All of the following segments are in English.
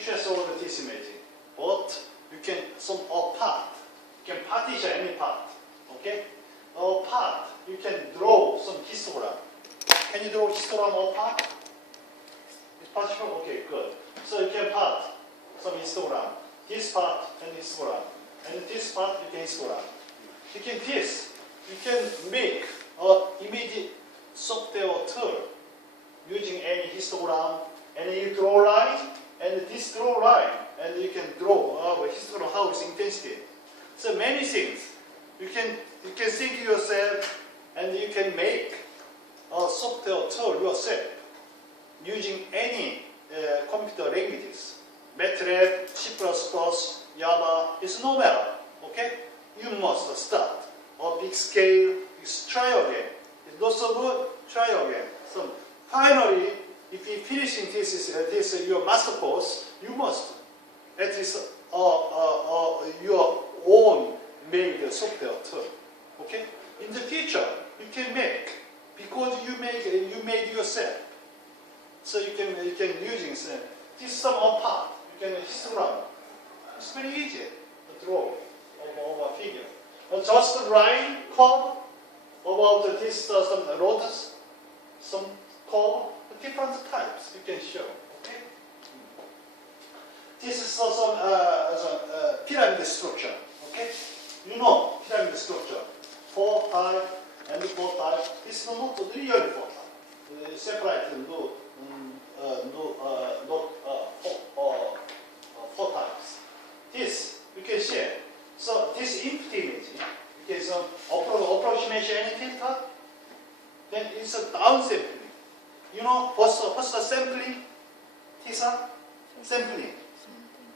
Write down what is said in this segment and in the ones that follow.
interest over this image, but you can some part. You can partition any part. Okay? A part you can draw some histogram. Can you draw histogram of part? It's possible. Okay, good. So you can part some histogram. This part and histogram, and this part you can histogram. You can this. You can make a image software tool using any histogram, and you draw line, and this draw line, and you can draw a histogram how its intensity. So many things. You can think yourself, and you can make a software tool yourself using any computer languages. MATLAB, C++, Java, it's no matter. Okay? You must start a big scale. Just try again. It's not so good. Try again. So finally, if you finishing this your master course, you must at least your own made software tool. Okay? In the future, you can make because you made yourself. So you can using this some part. You can histogram. It's very easy to draw of a figure. Just a line curve about this some roads, some curve, different types you can show. Okay. This is some pyramid structure. Okay. You know pyramid structure. 4 type and 4 type. This is not really 4 type. Separate no 4 types. This you can share. So this empty image, you can approximation any filter. Then it's a downsampling. You know what's the sampling? Tisa? Sampling.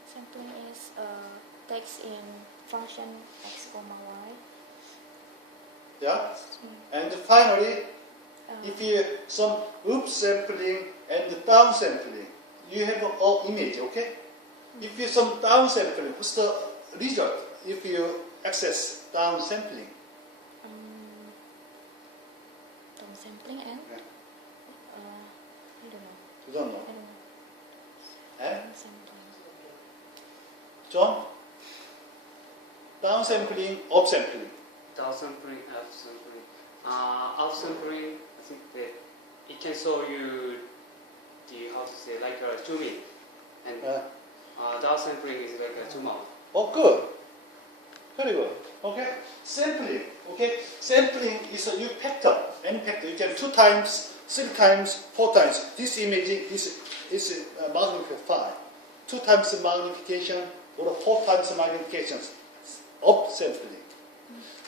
Sampling is text in function x, y. Yeah. And finally, if you some up sampling and down sampling, you have an image. Okay. If you some down sampling, what's the result? If you access down sampling. Down sampling and Yeah. I don't know. You don't know. I don't know. Eh? Down sampling. John? Down sampling, up sampling. Down sampling, up sampling. Up sampling, I think that it can show you the how to say like a zoom in, and down sampling is like a zoom out. Oh, good. Very good. Okay. Sampling. Okay. Sampling is you factor. Any factor. You can 2 times, 3 times, 4 times. This image is magnified. 2 times magnification or 4 times magnification. Up sampling.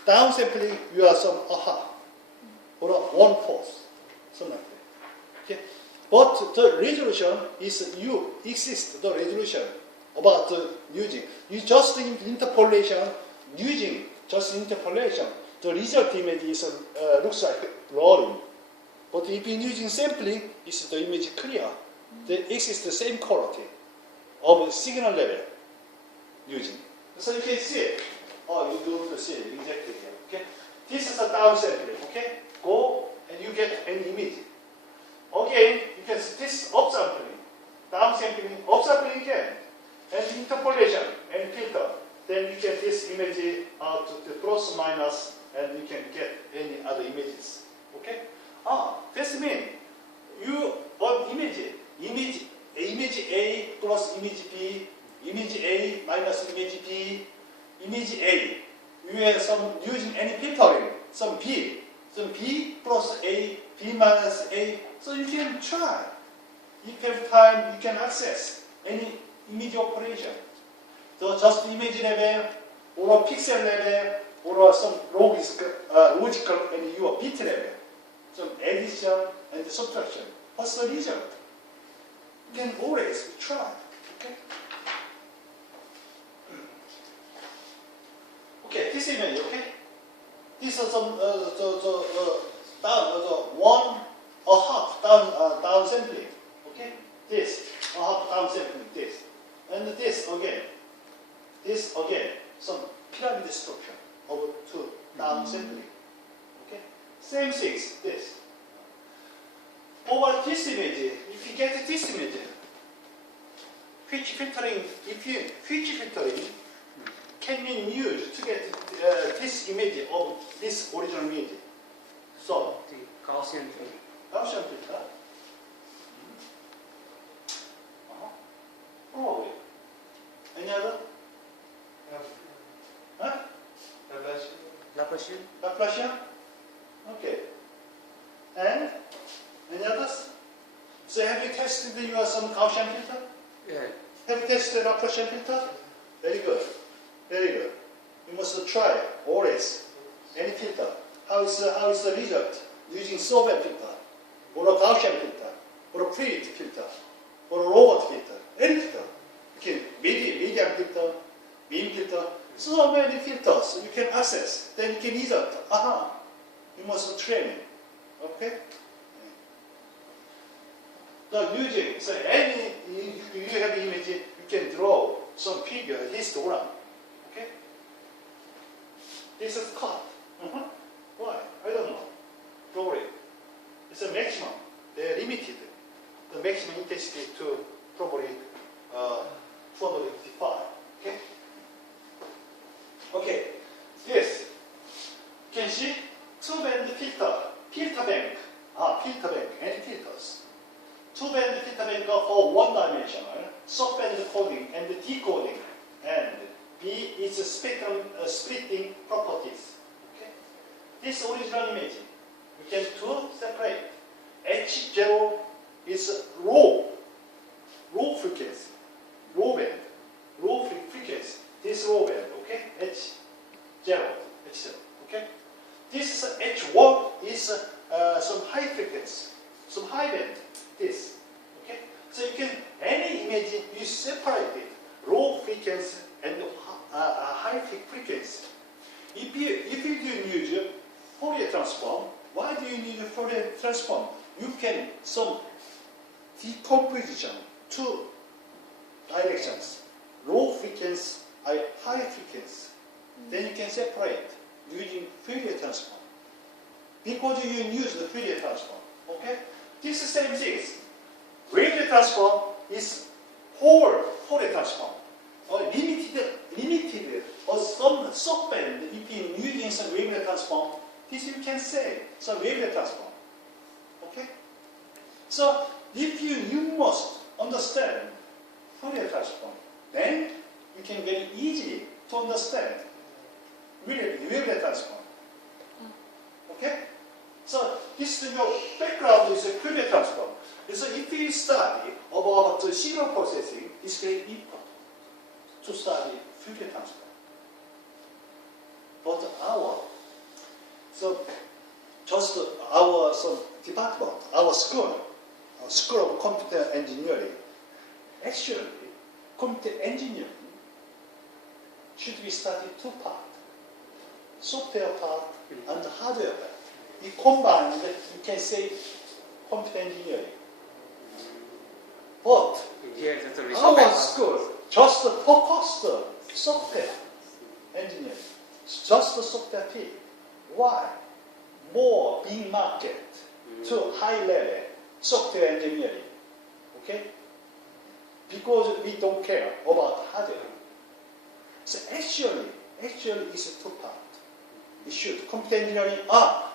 Down sampling, you are some or 1/4. Something like that. Okay. But the resolution is you exist the resolution about using. You just interpolation. Using just interpolation, the result image is looks like blurring. But if you're using sampling, is the image clear? They exist the same quality of signal level using. So you can see it. Oh, you don't see it exactly here. Okay. This is a down sampling. Okay. Go and you get an image. Again, you can see this up sampling, down sampling, up sampling again, and interpolation and filter. Then you get this image to the plus minus, and you can get any other images. Okay? This means you on image A plus image B, image A minus image B, image A. You have some using any filtering, some B plus A, B minus A. So you can try. If you have time, you can access any image operation. So just image level, or pixel level, or some logical and your bit level. Some addition and subtraction. What's the result? You can always try. Okay. Okay, this image. Okay. This is some down sampling. Okay. This a half down sampling. This and this again. This again, some pyramid structure of 2 down sampling. Okay, same things. This over this image. If you get this image, which filtering, which filtering can you use to get this image of this original image? So, The Gaussian filter. Gaussian filter. Probably. Any other? Huh? Laplacian. Laplacian? Okay. And any others? So have you tested some Gaussian filter? Yeah. Have you tested Laplacian filter? Very good. Very good. You must try always any filter. How is the result using Sobel filter, or a Gaussian filter, or a Privet filter, or a robot filter, any filter. Okay, medium filter, mean filter, so many filters you can access. Then you can result. Aha, you must train it. Okay. So using any you have image, you can draw some figure, histogram. Okay. This is cut. Why? I don't know. Probably. It's a maximum. They are limited. The maximum intensity to probably 455. Okay? Okay. This. You can see two-band filter. Filter bank. Filter bank. Any filters. Two-band filter bank for one-dimensional. Sub-band coding and decoding. And B is spectrum splitting properties. Okay? This original image, we can separate. H0 is low frequency, low band, low frequency. This low band, okay? H0, okay? This H1 is some high frequency, some high band. This, okay? So you can any image you separate it, low frequency and high frequency. If you do use Fourier transform, why do you need a Fourier transform? You can some decomposition two directions, low frequency, high frequency. Then you can separate using Fourier transform. Because you use the Fourier transform, okay? This is the same thing. Fourier transform is whole Fourier transform. Or limited or some sub-band if you using some Fourier transform, this you can say some Fourier transform. Okay? So if you must understand Fourier transform, then you can very easily to understand Fourier transform. Okay? So this is your background is a Fourier transform. So if you study about the signal processing, it's very important to study Fourier transform. But our department, our school of computer engineering, actually, computer engineering should be studied two parts, software part and hardware part. We combine, you can say, computer engineering. But Yeah, that's a our school just focused software engineering, just the software field. Why? More big market to high level software engineering. Okay? Because we don't care about hardware. So actually it's a two part. It should computer engineering.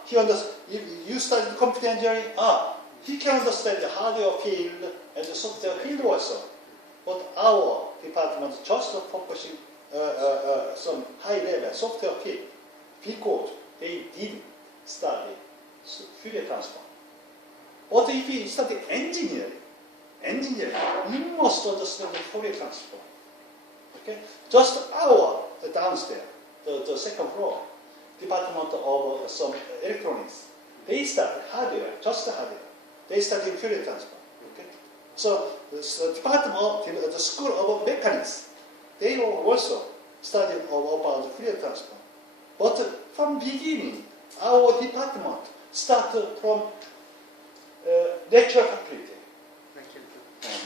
He understands. If you study computer engineering, he can understand the hardware field and the software field also. But our department just focusing some high level software field because they didn't study Fourier transform. But if you study engineering, you must understand the Fourier transform. Okay? Just our downstairs, the second floor, department of some electronics, they study hardware, just hardware. They study Fourier transform. Okay? So the department of the school of mechanics, they also study about Fourier transform. But from beginning, our department started from natural faculty,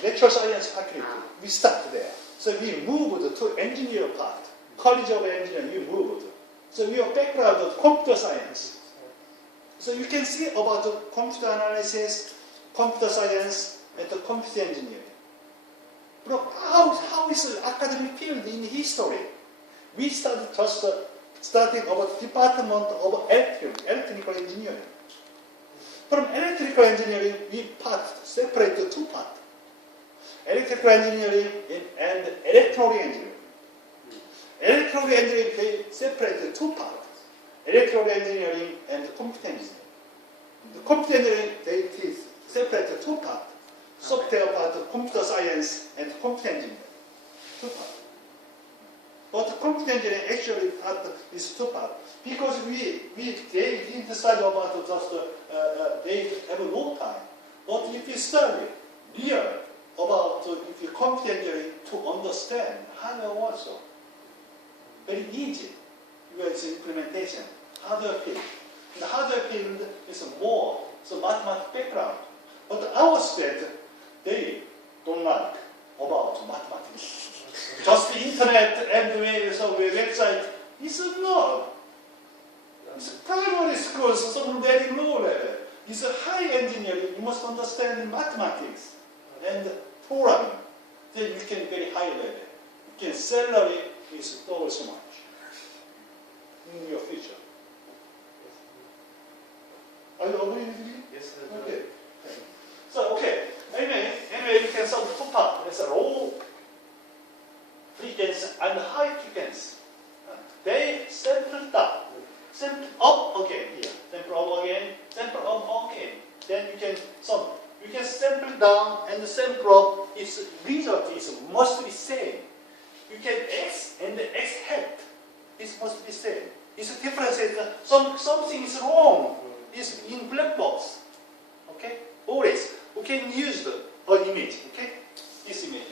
natural science faculty. We started there. So we moved to engineer part, College of Engineering, we moved. So we are background of computer science. So you can see about the computer analysis, computer science, and the computer engineering. But how is academic field in history? We started just studying about Department of electrical engineering. From electrical engineering, we separate the two parts. Electrical engineering and electronic engineering. Electronic engineering, they separate the two parts. Electronic engineering and computer engineering. The computer engineering, they separate the two parts. Software part, computer science, and computer engineering. Two parts. But computer engineering actually part is two parts. Because they didn't study about just, they have no time. But if you study real about if you computer engineering to understand hardware also, very easy. It's implementation, hardware field. The hardware field is more so mathematics background. But our students, they don't like about mathematics. Just the internet and the website is not. It's primary schools, some very low level. It's a high engineering. You must understand mathematics and programming. Then you can very high level. You can salary is double so much in your future. Are you agreeing with me? Yes, sir. Okay. So anyway, you can solve two parts. There's a low frequency and high frequency. They sample down, sample up again here, sample up again, sample up again. Then you can solve. You can sample down and sample up. Its result must be same. You can x and x hat. This must be same. Its difference is something is wrong. It's in black box. Okay. Always, we can use the image, okay? This image.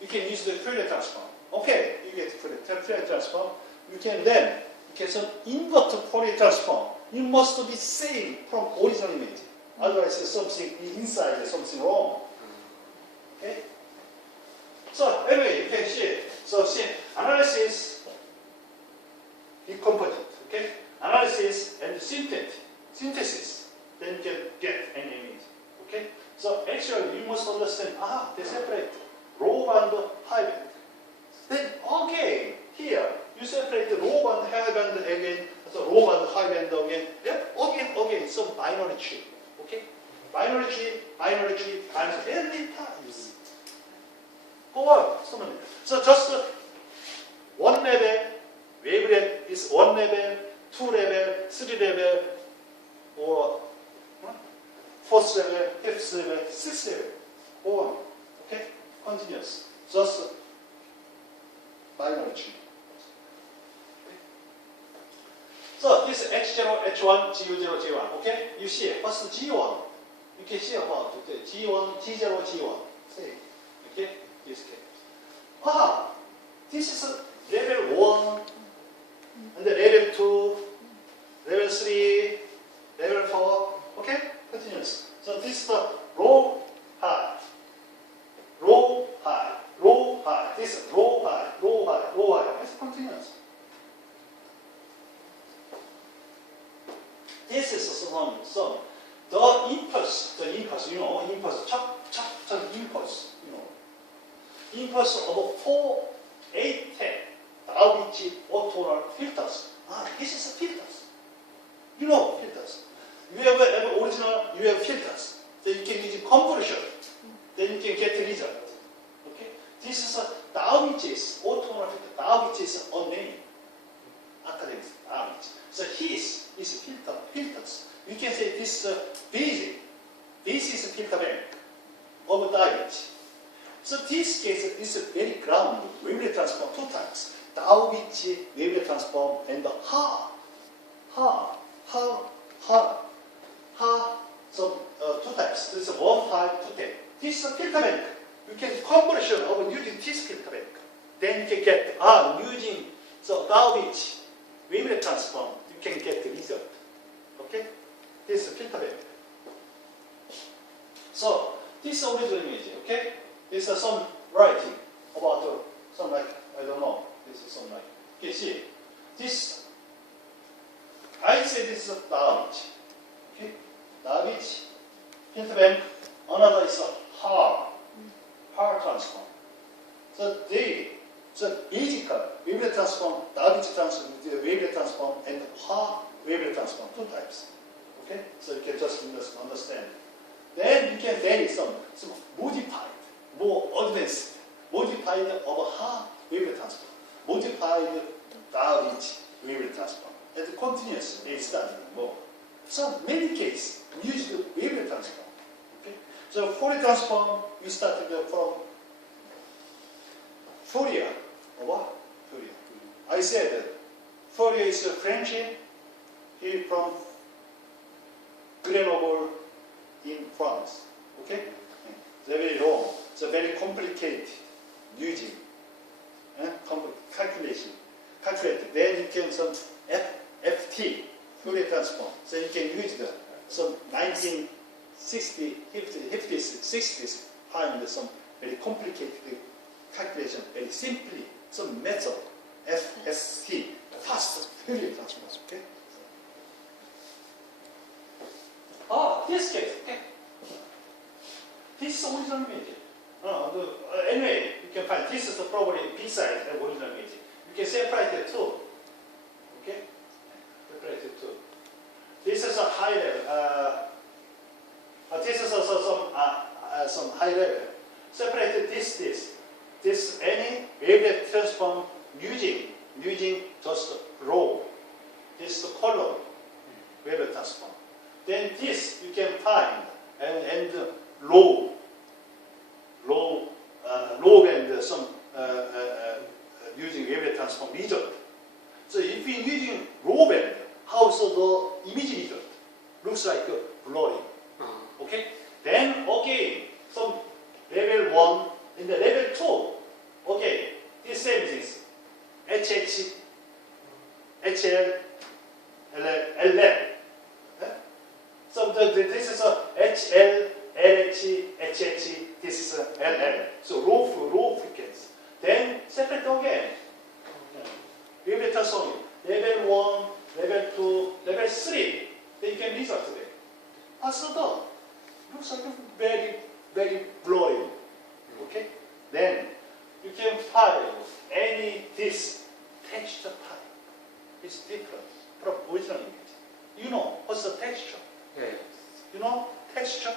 You can use the Fourier transform. Okay, you get Fourier transform. You can some invert Fourier transform. It must be same from original image. Otherwise, there's something inside, there's something wrong. Okay? So, anyway, you can see. So, see, analysis, decomposite, okay? Analysis and synthesis. Then you can get an image. Okay? So actually you must understand, they separate low band, high band. Then again, here, you separate the low band, high band again, so low band, high band again. Yep, again, some binary tree. Okay? Binary tree, every times. Go on, so just one level, wavelet is one level, two level, three level, or fourth level, fifth level, sixth level, or okay, continuous. Just binary tree. Okay. So this H0, H1, G0, G1. Okay, you see first G1. You can see about the G1, G0, G1. Say, okay, this case. This is level 1, and the level 2, level 3, level 4. Okay. Continuous. So this is the low, high, low, high, low, high. This is low, high, low, high, low, high. It's continuous. This is some the impulse, impulse, chop, impulse, impulse of 4, 8, 10, which orthogonal filters. This is filters. Filters. You have original, you have filters. Then you can use convolution. Then you can get the result. Okay? This is a Darwich's orthogonal filter. Which is a name. Academics, Darwich. So his is filters. You can say this basic. This is a filter bank of Darwich. So this case is a very ground wavelet transform 2 times. Darwich wavelet transform and so 2 types. This is 1, 5, 2, 10. This is a filter bank. You can conversion of using this filter bank. Then you can get using Darwich wavelet transform. You can get the result. Okay? This is a filter bank. So this is original image. Okay? This is some writing about some like I don't know. This is some like you can see this. I say this is a Darwich. Okay? Darwich, filter bank. Another is a Haar transform. So physical wavelet transform, Darwin's transform, wavelet transform, and Haar wavelet transform, 2 types. Okay, so you can just understand. Then you can vary some modified, more advanced, modified of Haar wavelet transform, modified Darwin's wavelet transform, and continuous based on more. So many cases we use the wavelet transform. Okay, so Fourier transform we started from Fourier. What? Fourier. I said Fourier is a French. He from Grenoble in France. Okay? They're very long. It's a very complicated using calculation. Calculated. Then you can some FT, Fourier transform. So you can use the some 1960s, 50s, 60s find some very complicated calculation, very simply some method, FST, fast Fourier transform. Okay? This case, okay. This is original image. Anyway, you can find this is probably B side of original image. You can separate the two. Okay? Separate the two. This is a high level. This is also some high level. Separate this any wavelet transform using just row. This is the column wavelet transform. Then this you can find and low and some using wavelet transform result. So if you're using low band, how so the image result looks like blurry. Okay? Then again some level 1 and the level 2. Okay, this same things. HH, HL, LL. So this is a HL, LH, HH, this is a LL. So low frequency. Then separate again. Wavelet transform. Level 1, level 2, level 3. Then you can result today. So looks like very, very blurry. Okay? Then you can find any this texture type. It's different from original image. You know what's the texture? Yes. You know texture?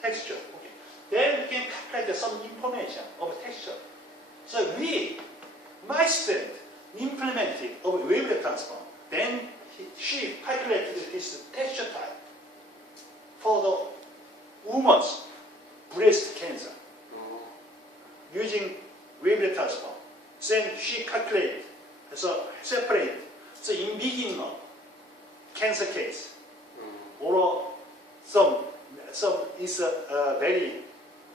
Texture. Okay. Then you can calculate some information of texture. So my student implemented a wavelet transform. Then she calculated this texture type for the woman's breast cancer using wavelet transform. Then she calculated, so separate. So in beginning of cancer case, or some is a very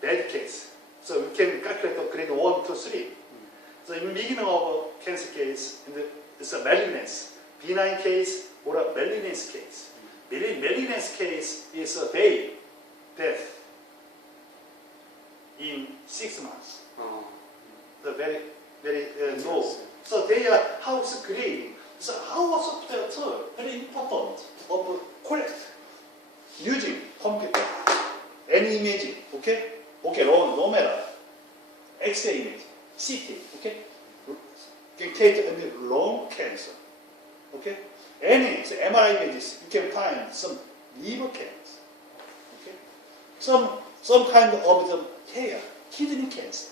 bad case. So we can calculate the grade 1 to 3. So in beginning of a cancer case, it's a malignance, benign case or a malignance case. Malignance case is a day death in 6 months. The very, very low. So they are house grading. So our software tool very important of correct using computer any imaging. Okay, no matter X-ray image, CT. Okay, can take any lung cancer. Okay, any MRI images you can find some liver cancer. Okay, some kind of the hair, kidney cancer,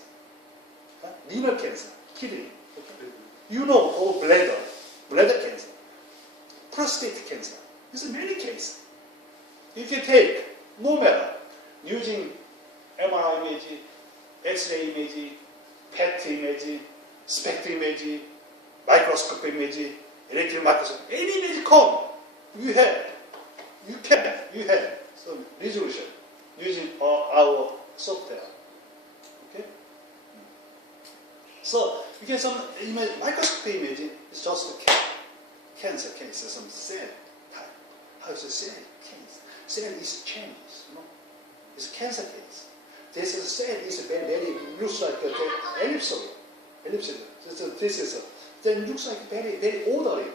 liver cancer, kidney. Okay? You know, or bladder cancer, prostate cancer. There's many cases. If you take no matter using MRI image, X-ray image, PET image, spectrum image, microscope image, electron microscope, any image come, you have some resolution using our software. Okay. So you get some image, microscope image is just a cancer case, some cell type. How is a cell cancer? Cell is changes, you know. It's a cancer case. This is cell is very looks like an ellipsoid. So this is then looks like very orderly.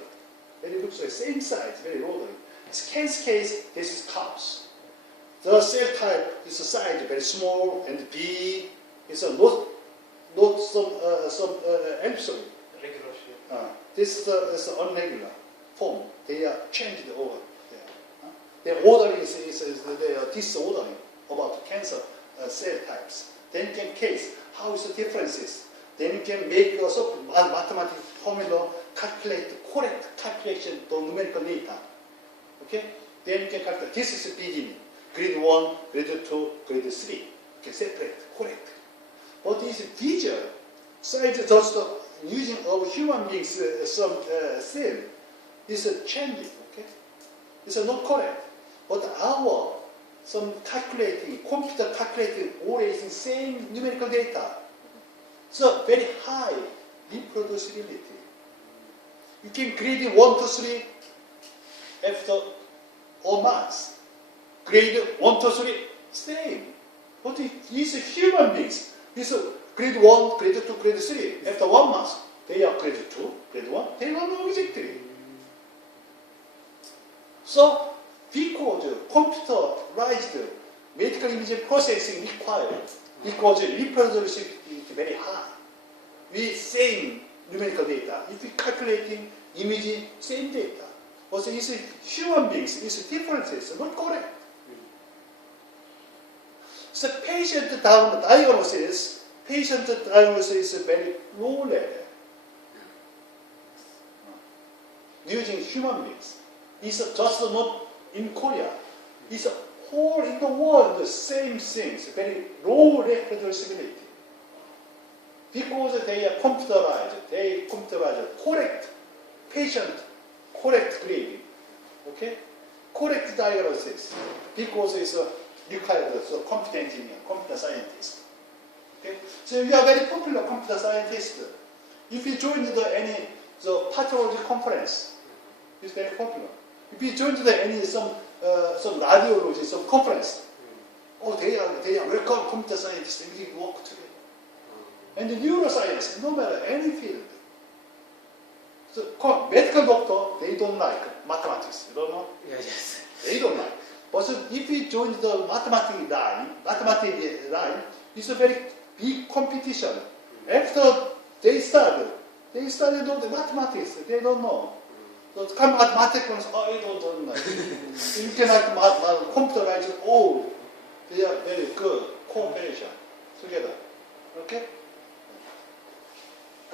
Very looks like same size, very orderly. It's cancer case. This is cups. The cell type is a size very small and B is a not some ellipsoid. Regular shape. This is unregular form. They are changed over there. Their ordering is they are disordering about cancer cell types. Then you can case how is the differences. Then you can make a sort of mathematical formula, calculate correct calculation of numerical data. Okay? Then you can calculate. This is the beginning. Grade 1, grade 2, grade 3. You can separate, correct. But this visual size just using of human beings some cell is changing. Okay? It's not correct. But our some calculating, computer calculating always the same numerical data. So very high reproducibility. You can grade 1 to 3 after all months. Grade 1 to 3, same. But these human beings, these grade 1, grade 2, grade 3, after 1 month, they are grade 2, grade 1, they don't know exactly. So, because computerized medical imaging processing required, because reproducibility is very high, with same numerical data. If we calculating imaging, same data. Also, it's human beings, it's differences, not correct. So patient diagnosis is very low level. Using human beings. It's just not in Korea. It's all in the world, the same things, very low reproducibility. Because they are computerized, correct patient, correct grading, okay? Correct diagnosis, because it's required computer engineer, computer scientist. Okay? So you are very popular computer scientist. If you join any pathology conference, it's very popular. If you join some radiology, some conference, oh, they are welcome computer scientists, and we work together. And the neuroscience, no matter any field. So medical doctor, they don't like mathematics. You don't know? Yes. They don't like. But so if we join the mathematics line, it's a very big competition. After they study all the mathematics. They don't know. So come mathematics, I don't know. You cannot computerize all. They are very good cooperation together. Okay.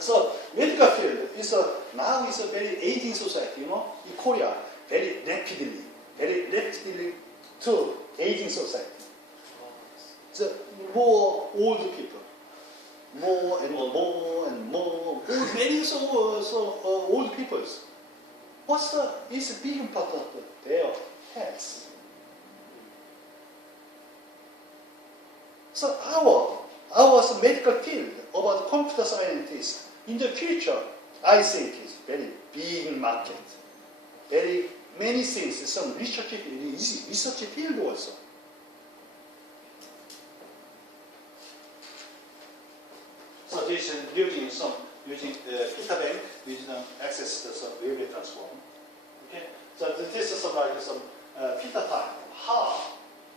So medical field is now is a very aging society. You know, in Korea, very rapidly to aging society. So more old people, more and more, many old people. Is a big part of their health. So our medical field about computer scientists in the future, I think is very big market. Very many things, some research field also. So this is using Peter Bank, using access to some Weber transform. Okay, so this is like some Peter type, how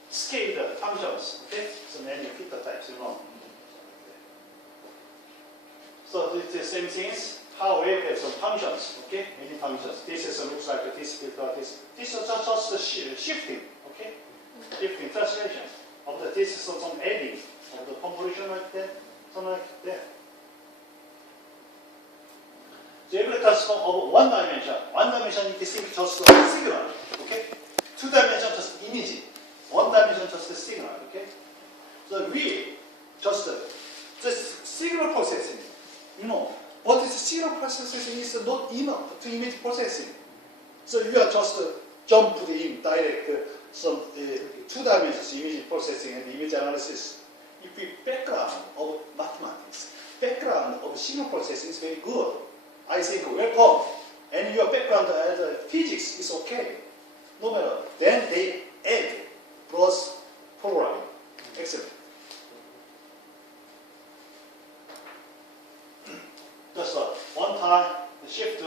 scaled functions. Okay, so many Peter types, you know. So it's the same things. How we have some functions, okay? Many functions. This is looks like this filter. This is just shifting, okay? Shifting translation of this is some adding of the convolution like that, something like that. So every transform of one dimension you can think just a signal, okay? 2 dimension just imaging, 1 dimension just a signal, okay? So we just signal processing. You know, but this signal processing is not enough to image processing. So you are just jumped in direct some 2 dimensions image processing and image analysis. If the background of mathematics, background of signal processing is very good, I think welcome. And your background as physics is okay. No matter. Then they add plus programming. Excellent. Just one time, the shift,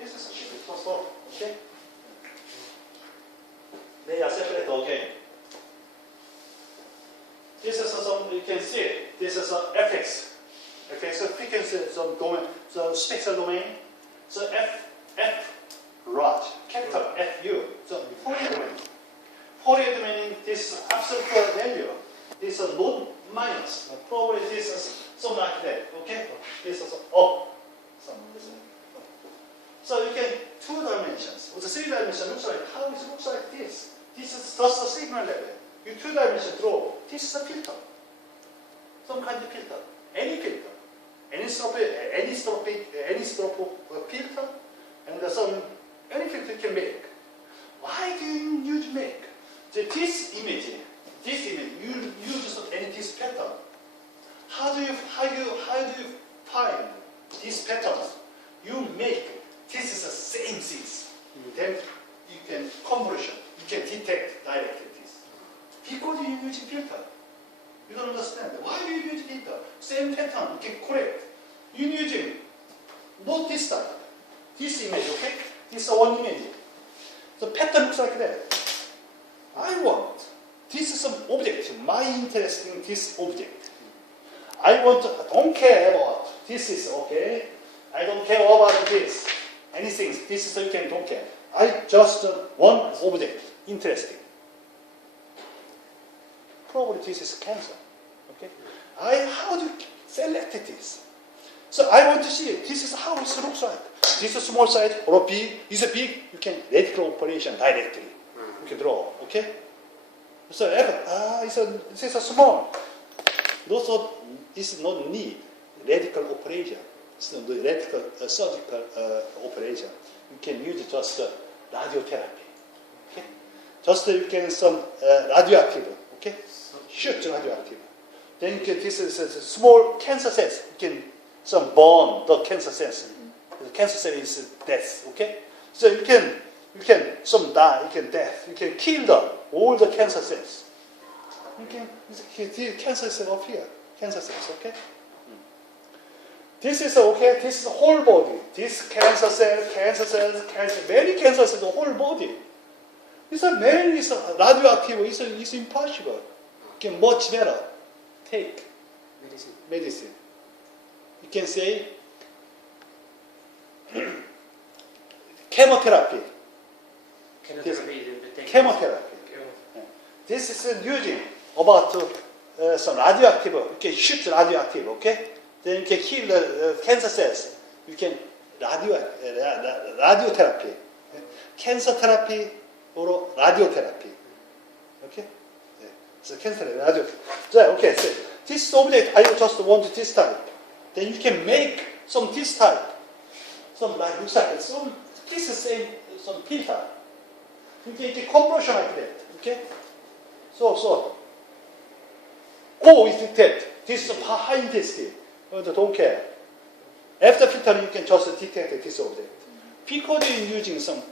this is a shift, so, okay? They are separate, okay? This is some, you can see, this is a fx. Okay, so frequency, so domain, so spatial domain. So F large, capital FU. So Fourier domain. Fourier domain, this absolute value, this is not minus. Probably this is something like that. Okay, this is up. So you get 2 dimensions. With the 3 dimension looks like how it looks like this. This is just a signal level. You 2 dimension draw. This is a filter. Some kind of filter. Any filter. Any filter, and any filter you can make. Why do you use make? So this image, you use any this pattern. How do you find these patterns? You make this is the same things. Then you can conversion. You can detect directly this. Because you use filter. You don't understand. Why do you use filter? Same pattern, you can correct. You're using not this type. This image, okay? This is one image. The pattern looks like that. I want. This is some object. My interest in this object. I don't care about this is okay. I don't care about this. Anything. This is you can don't care. I just want object. Interesting. Probably this is cancer. Okay. How do you select this? So I want to see it. This is how it looks like. This is small size or big. Is it big? You can radical operation directly. You can draw. Okay. So this is a small. Also, this is not need radical operation. So the radical surgical operation. You can use just radiotherapy. Okay. Just you can some radioactive. Okay. Shoot radioactive. Then you can this is a small cancer cells. You can some burn the cancer cells. The cancer cell is death. Okay. So you can some die. You can death. You can kill all the cancer cells. You can see cancer cell up here. Cancer cells. Okay. This is okay. This is the whole body. This cancer cells, many cancer cells, the whole body. It's a mainly radioactive. It's impossible. You can much better take medicine. You can say chemotherapy. Chemotherapy. This is using about some radioactive. You can shoot radioactive. Okay. Then you can kill the cancer cells. You can radiotherapy, cancer therapy or radiotherapy. Okay. Yeah. So cancer radiotherapy. So, okay. So this object I just want this type. Then you can make some this type. Some like looks like some this is same some filter. You can conversion like that. Okay. So. Oh, it's detect. This is high intensity. Don't care. After filtering, you can just detect this object. Because you're using some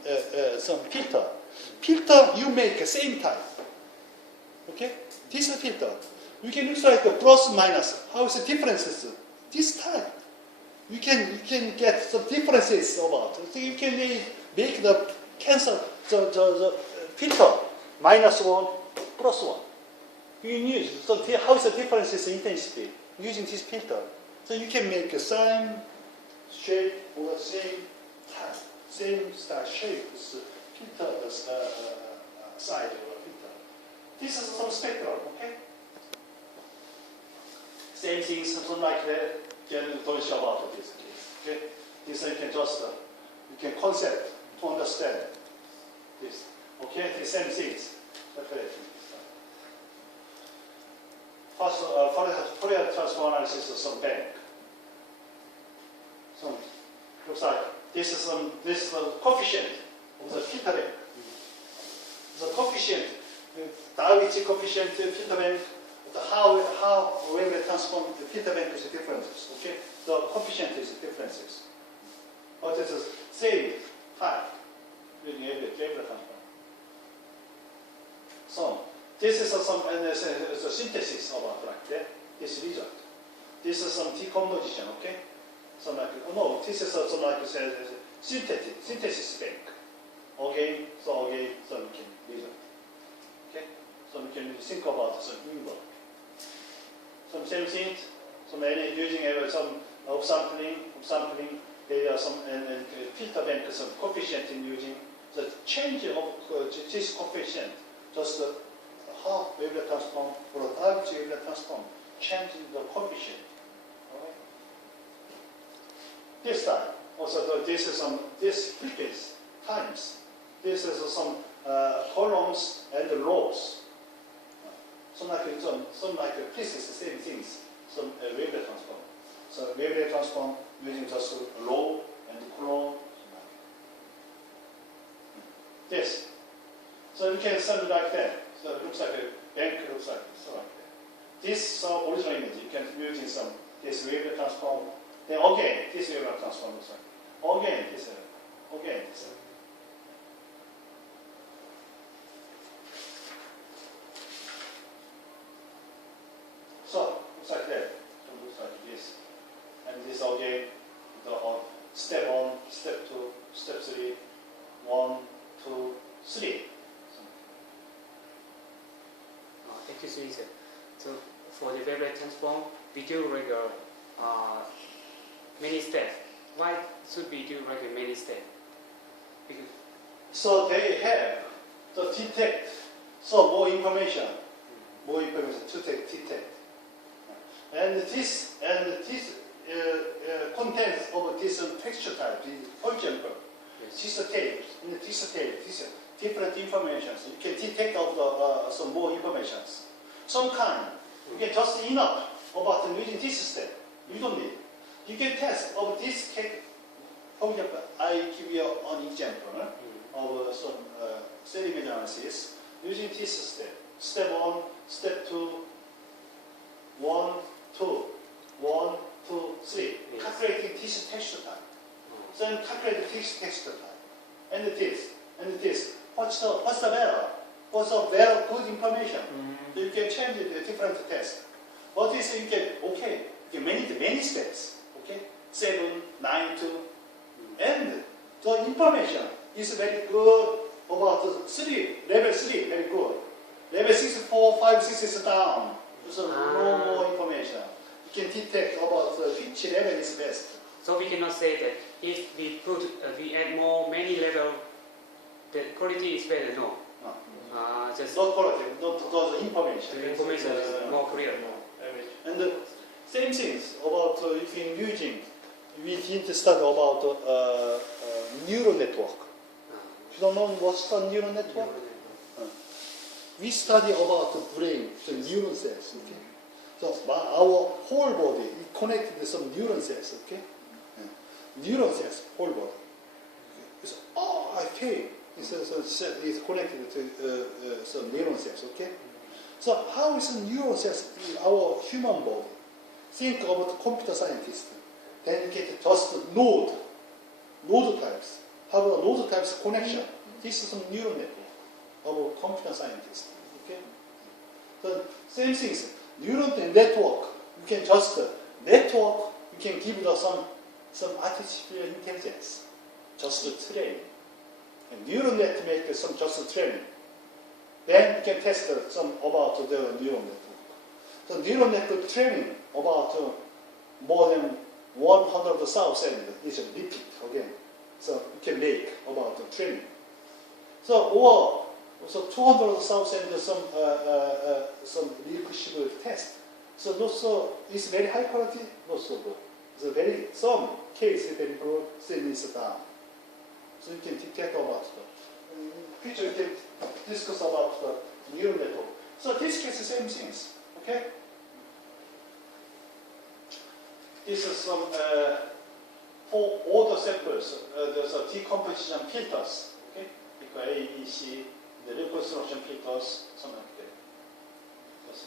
filter. Filter you make the same type. Okay? This is filter. You can look like a plus minus. How is the differences? This type. You can get some differences about. So you can make the cancer the filter -1, +1. You can use so how is the differences in intensity using this filter. So you can make the same shape or same type, same style shape with filter side or filter. This is some spectrum, okay? Same thing, something like that. Don't show about this case. Okay? This you can just you can concept to understand this. Okay, the same things. First, Fourier transform analysis of some bank. So looks like this is the coefficient of the filter bank. The coefficient, Darwin coefficient filter bank. How when we transform the filter bank is differences. Okay, the coefficient is differences. But it's the same type when you have the transform. So this is a synthesis of like that. This result. This is some decomposition. Okay. So like this is some like synthesis bank. Again, so we can result. Okay. So we can think about some inverse. Some same things. So many using some upsampling. There are some and filter bank some coefficient in using the change of this coefficient, just a half wavelet transform or a large wavelet transform, changing the coefficient. Okay. This time also this is this frequency times. This is some columns and rows. Some like pieces, same things. Some wavelet transform. So wavelet transform using just row and column. This. So you can send it like that. So it looks like a bank, looks like this. So like that. This original image you can use in some this wavelet transform. Then again this wavelet transform looks like. Again this. Again this. So looks like that. So looks like this. And this again the step 1, step 2, step 3, 1, 2, 3. Excuse me, sir. So for the wavelet transform, we do regular many steps. Why should we do regular many steps? Because So they have to detect more information to detect. And this contents of this texture type. For example, this tape, in this tape, this different information. You can detect of the some more information. Some kind. You can just enough about using this step. You don't need. You can test of this cake. For example, I give you an example of some cell image analysis using this step. Step 1, step 2, 1, 2, 1, 2, 3. Yes. Calculating this texture type. Then calculate this texture type. And this. What's the better? What's the better good information? So you can change it to different tests. What is you can many steps. Okay? 7, 9, 2. And the information is very good about level 3, very good. Level 6, 4, 5, 6 is down. So no more information. You can detect about which level is best. so we cannot say that if we we add many level, the quality is better. No. Just Not quality, not the information. the information is more clear. And the same things about if you're using, we didn't study about neural network. You don't know what's the neural network? We study about the brain, the neuron cells. Okay, so our whole body is connected to some neuron cells. Okay, neuron cells, whole body. Okay. So, okay. It's connected to some neuron cells, okay? So how is neuron cells in our human body? Think about the computer scientist. Then you get just node types. Have a node types connection. This is some neural network of computer scientist, okay? So same things. Neuron network. You can just network. You can give some artificial intelligence, just to train. And neural net make some just training. Then you can test some about the neural network. So neural network training about more than 100,000 is repeat again. So you can make about the training. So or also 200,000 some recursive test. So also it's very high quality, not so good. So some case is very good, some is down. So you can detect about the future. You can discuss about the neural network. So this case, the same things. Okay. This is some for all the samples. There's a decomposition filters. Okay. Because A, B, C, the reconstruction filters, something like that. That's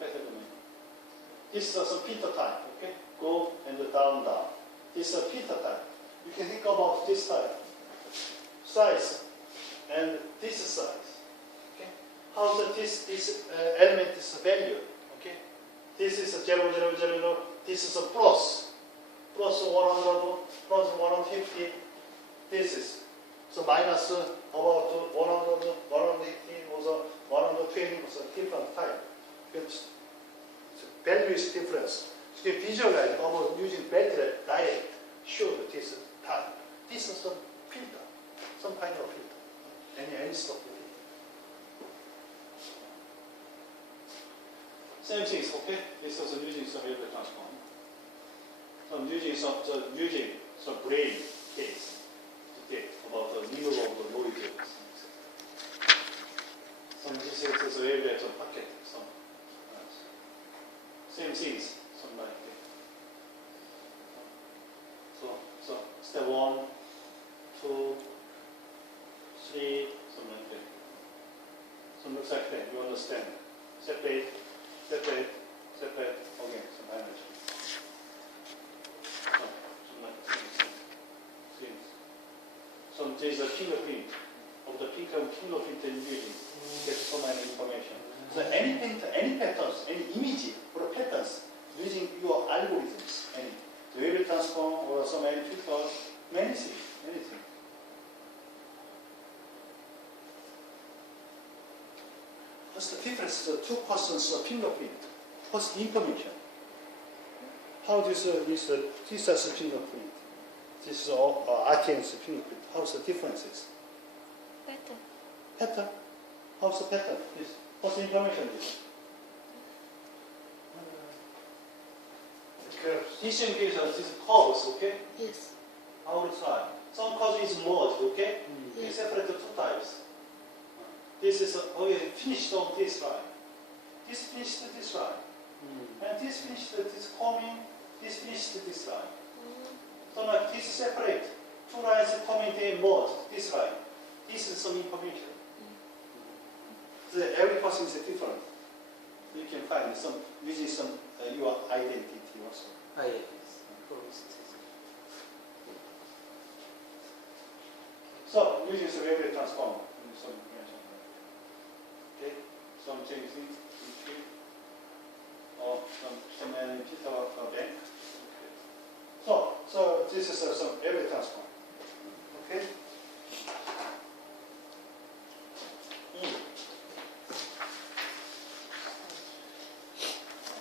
better than me. This is some filter type. Okay. Go and down. This is a filter type. You can think about this type, size, and this size. Okay, how this element is value? Okay, this is a 0, 0, 0, 0. This is a plus 100, plus 150. This is so minus about 100, 180, also 120, also different type. It's value is difference. You can visualize about using battery direct, show this type. This is some filter, some kind of filter. Any stuff. Same things, okay? This is using some Weber transform. I'm using some brain case to get about the middle of the noise. Some this is Weber some packet, some same things, something like that. So step 1, 2, 3, something like that. So looks like that. You understand? Separate. Okay, some energy. So there is a fingerprint of the fingerprint in using. Get so many information. So any patterns, any image or patterns using your algorithms, any Weber transform or some any filters, many things, anything. What's the difference? The two persons' fingerprint. What's the information? How this is fingerprint? This is RTN's fingerprint. How's the differences? Pattern. Pattern. How's the pattern? This. What's the information? This. This case is curves, okay? Yes. Outside. Some curves is merged, okay? Yes. You separate the two types. This is finished on this line. This finished this line. And this finished this coming, this finished this line. So like this separate. Two lines coming, they merge this line. This is some information. So every person is different. You can find some using some your identity also. Yes. So using some Weber transform. Okay, some changing or some filter bank. So this is some Weber transform. Okay.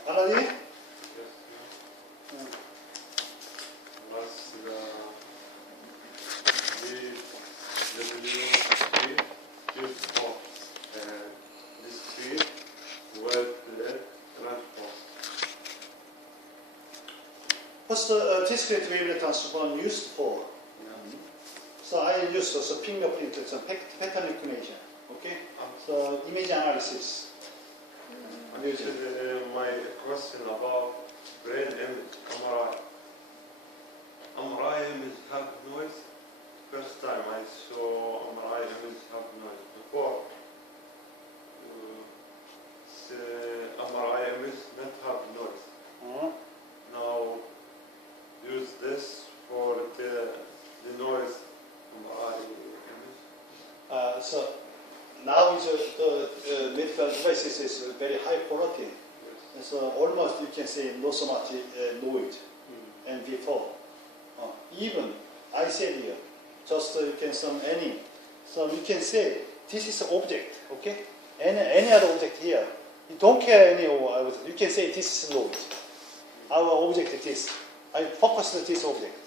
Already? Yes. What's the use of discrete well-led transform? What's the discrete Weber transform used for? So I use some fingerprint, some pattern recognition. Okay. So image analysis. Actually, my question about brain image, MRI. MRI image have noise. First time I saw MRI image have noise. Before, MRI image not have noise. Now, use this for the noise MRI image. So now the medical devices is very high quality. Yes. So almost you can say no so much noise. And before, even I said here, just you can some any. So you can say this is an object, okay? Any other object here. You don't care any. You can say this is noise. Our object is this. I focus on this object.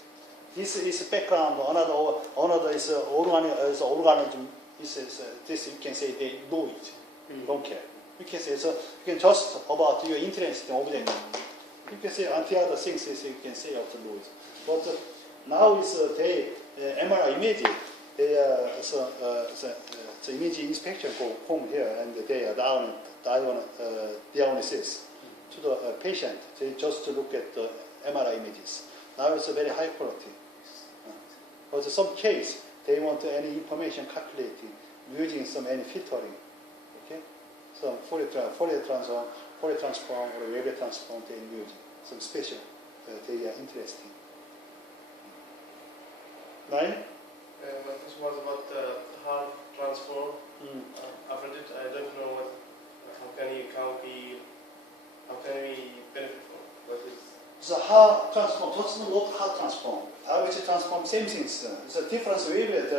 This is background. Another is organism. This you can say they know it. Don't care. You can say so. You can just about your interest in object. You can say until other things you can say of the noise. But now is they MRI image. The image inspection come here and they are down diagnosis to the patient. They just look at the MRI images. Now it's a very high quality. But some case they want any information calculating using some any filtering. Okay, so Fourier transform or Weber transform they use some special. They are interesting. 9. My first was about the hard transform. I've read it. I don't know how can we benefit from it? What is So hard transform, not hard transform. Which transform, same things. It's a difference with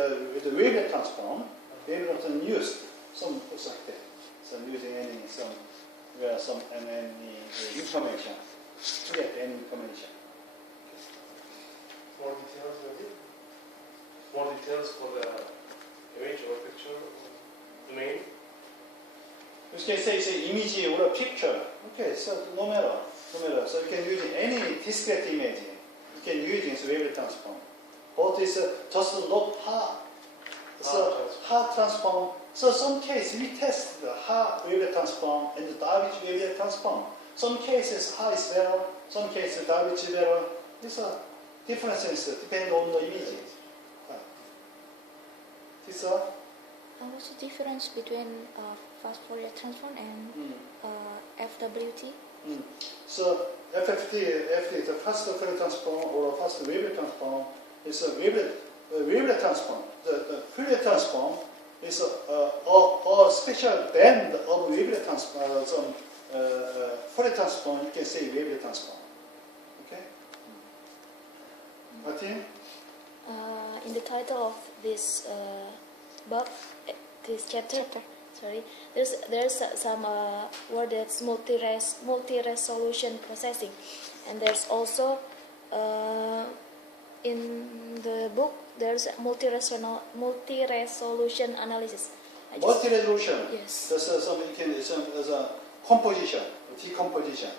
the Weber transform. Weber often used some looks like that. So using any information information. To get any information. More details, maybe? More details for the image or picture or domain? You can say it's an image or a picture. Okay, so no matter. So you can use any discrete image. You can use it Fourier transform. But it's just not hard. So hard transform. So some case we test the hard Fourier transform and the Darvish Fourier transform. Some cases hard is better. Some cases Darvish is better. These are differences depend on the image. This are. What's the difference between fast Fourier transform and FWT? So FFT is a fast Fourier transform or a fast Fourier transform. It's a Fourier transform. The Fourier transform is a special band of Fourier transform. Some Fourier transform you can say Fourier transform. Okay. Martin? In the title of this book, this chapter, sorry, there's some word that's multi-resolution processing, and there's also in the book there's multi-resolution analysis. Multi-resolution. Yes. There's there's a composition, decomposition.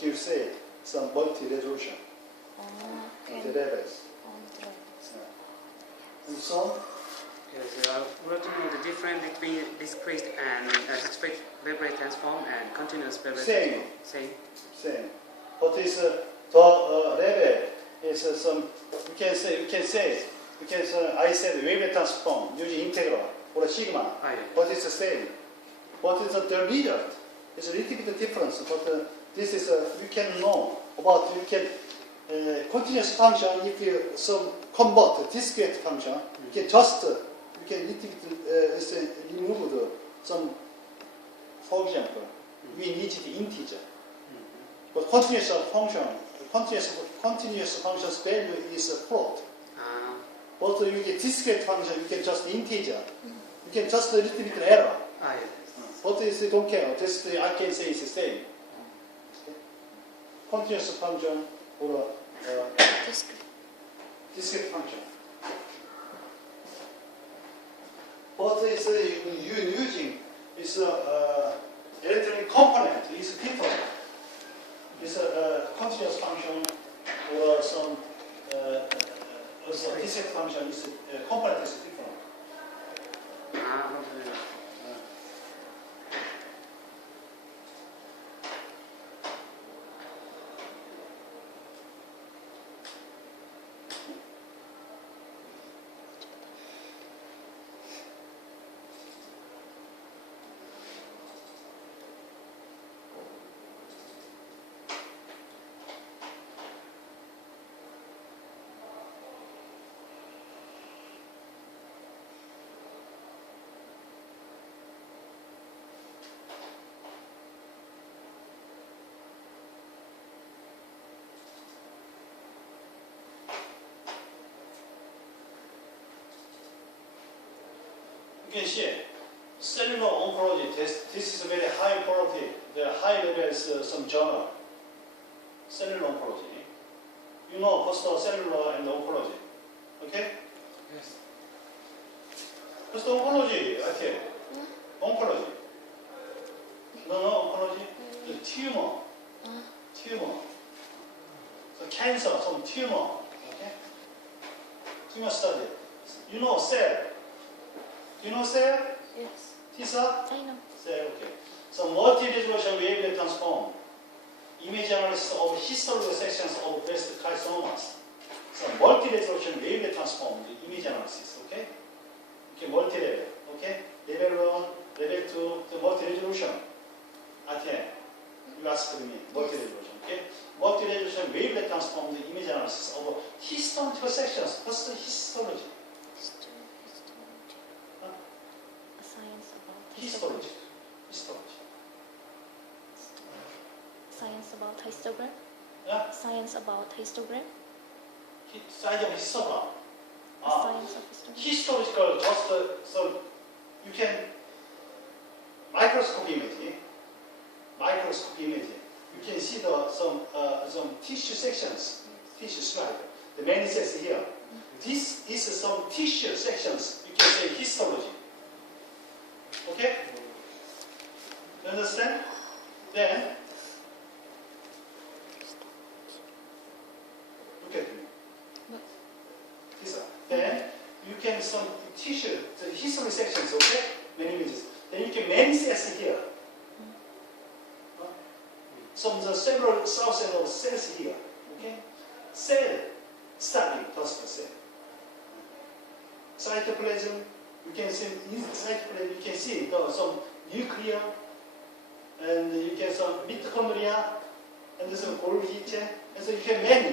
You say some multi-resolution. The levels. And so. Yes, we want to know the difference between discrete and discrete Fourier transform and continuous Fourier transform. Same. But it's the level is some. You can say I said Fourier transform using integral or sigma, but it's the same. But it's the result is a little bit different. But this is you can know about you can continuous function if you some convert discrete function you can just you can little bit remove some. For example, we need the integer, but continuous function's value is a float. But you get discrete function, you can just integer. You can just a little bit error. But it's don't care. Just I can say it's the same. Continuous function or discrete function. But it's using is electronic component is different. It's a continuous function or some discrete function is component is different. You can see cellular oncology. This is a very high quality. The high level is some journal. Cellular oncology. You know, first cellular and oncology. Okay? Yes. First oncology. Okay. Oncology. No, oncology. The tumor. Tumor. So cancer, some tumor. Okay? Tumor study. You know cell. Do you know cell? Yes. T-cell? I know. Cell, okay. So multi-resolution wavelet transform. Image analysis of histological sections of breast carcinomas. So multi-resolution wavelet transform, the image analysis, okay? Okay, multi-level, okay? Level 1, level 2, the multi-resolution. Okay, you asked me, multi-resolution, okay? Multi-resolution wavelet transform, the image analysis of histological sections. What's the histology? Histology. Science about histogram? Yeah? Science about histogram? Science of histogram. Science of histogram. Histological, just so you can microscope image. you can see some tissue sections, tissue slide. The many cells here. This is some tissue sections. You can say histology. Okay? You understand? Then look at me. This one. Then you can some tissue, the history sections. Okay? Many images. Then you can many cells here. The several thousands of cells here. Okay? Cell study, possible cell. Cytoplasm, you can see in cytoplasm you can see some nuclear, and you get some mitochondria, and some Golgi chain, and so you can many.